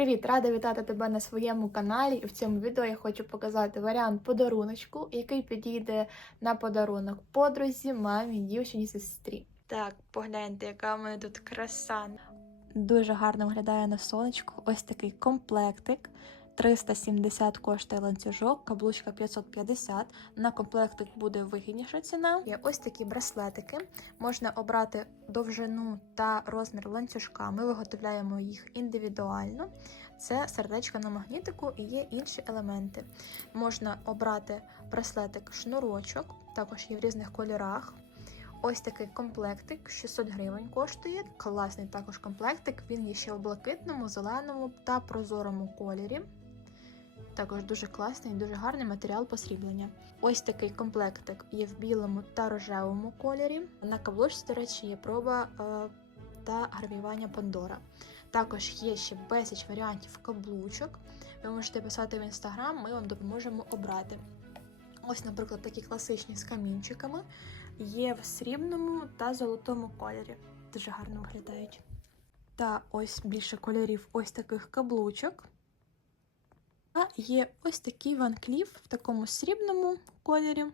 Привіт, рада вітати тебе на своєму каналі. І в цьому відео я хочу показати варіант подаруночку, який підійде на подарунок подрузі, мамі, дівчині, сестрі. Так, погляньте, яка в мене тут краса. Дуже гарно виглядає на сонечку. Ось такий комплектик. 370 коштує ланцюжок, каблучка 550. На комплектик буде вигідніша ціна. Є ось такі браслетики. Можна обрати довжину та розмір ланцюжка. Ми виготовляємо їх індивідуально. Це сердечко на магнітику і є інші елементи. Можна обрати браслетик шнурочок, також є в різних кольорах. Ось такий комплектик 600 гривень коштує. Класний також комплектик. Він є ще в блакитному, зеленому та прозорому кольорі. Також дуже класний, і дуже гарний матеріал посріблення. Ось такий комплектик є в білому та рожевому кольорі. На каблучці, до речі, є проба е, та гравіювання Пандора. Також є ще безліч варіантів каблучок. Ви можете писати в інстаграм, ми вам допоможемо обрати. Ось, наприклад, такі класичні з камінчиками є в срібному та золотому кольорі. Дуже гарно виглядають. Та ось більше кольорів ось таких каблучок. А є ось такий Ван Кліф в такому срібному кольорі,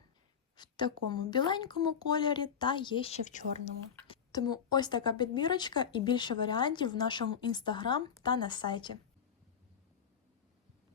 в такому біленькому кольорі та є ще в чорному. Тому ось така підбірочка і більше варіантів в нашому інстаграм та на сайті.